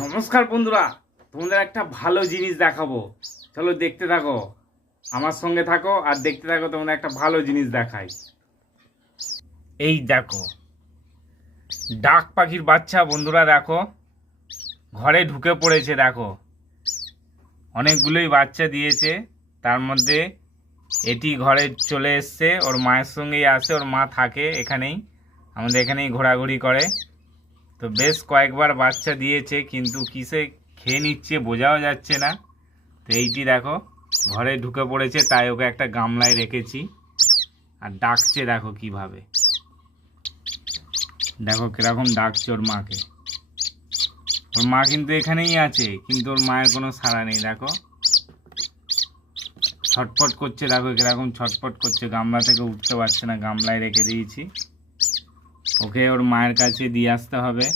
নমস্কার বন্ধুরা, তোমাদের একটা ভালো জিনিস দেখাবো। চলো দেখতে থাকো, আমার সঙ্গে থাকো আর দেখতে থাকো। তোমাদের একটা ভালো জিনিস দেখাই। এই দেখো, ডাক পাখির বাচ্চা। বন্ধুরা দেখো, ঘরে ঢুকে পড়েছে। দেখো, অনেকগুলোই বাচ্চা দিয়েছে, তার মধ্যে এটি ঘরে চলে এসছে। ওর মায়ের সঙ্গেই আসে, ওর মা থাকে এখানেই, আমাদের এখানেই ঘোরাঘুরি করে। তো বেশ কয়েকবার বাচ্চা দিয়েছে, কিন্তু কিসে খেয়ে নিচ্ছে বোঝাও যাচ্ছে না। তো এইটি দেখো, ঘরে ঢুকে পড়েছে, তাই ওকে একটা গামলায় রেখেছি। আর ডাকছে দেখো কিভাবে, দেখো কিরকম ডাকছে ওর মাকে। ওর মা কিন্তু এখানেই আছে, কিন্তু ওর মায়ের কোনো সাড়া নেই। দেখো ছটফট করছে, দেখো কিরকম ছটফট করছে, গামলা থেকে উঠতে পারছে না। গামলায় রেখে দিয়েছি, ওকে ওর মায়ের কাছে দিয়ে আসতে হবে।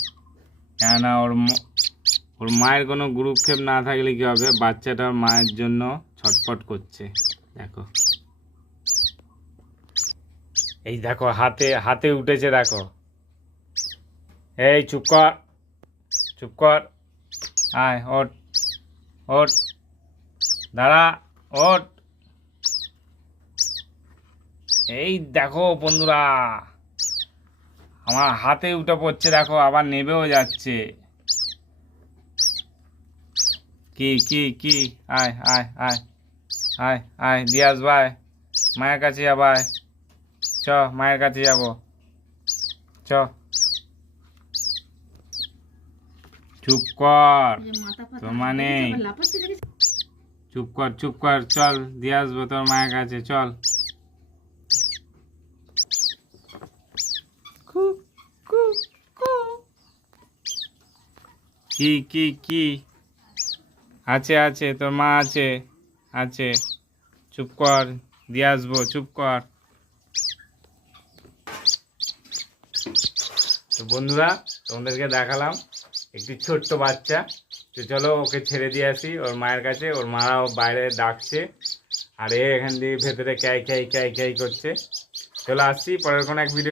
কেননা ওর মায়ের কোনো গুরুক্ষেপ না থাকলে কি হবে, বাচ্চাটা ওর মায়ের জন্য ছটফট করছে। দেখো, এই দেখো হাতে হাতে উঠেছে। দেখো, এই চুপ কর, চুপ কর, আয় ওঠ, ওঠ, দাঁড়া, ওঠ। এই দেখো বন্ধুরা, আমার হাতে উঠে পড়ছে। দেখো, আবার নেবেও যাচ্ছে। কি কি কি, আয় আয় আয় আয় আয়, দিয়ে আসবো, আয় মায়ের কাছে যাবো, আয় চ, মায়ের কাছে যাবো, চ। চুপ কর, তোর মানে চুপ কর, চুপ কর, চল দিয়ে আসবো তোর মায়ের কাছে, চল। কি কি কি, আছে আছে, তোর মা আছে, আছে, চুপ কর, দিয়ে আসবো, চুপ কর। তো বন্ধুরা, তোমাদেরকে দেখালাম একটি ছোট্ট বাচ্চা। তো চলো ওকে ছেড়ে দিয়ে আসি ওর মায়ের কাছে। ওর মারাও বাইরে ডাকছে, আর এখান দিয়ে ভেতরে ক্যাই ক্যাই ক্যাই ক্যাই করছে। চলো আসছি পরের কোনো এক ভিডিও।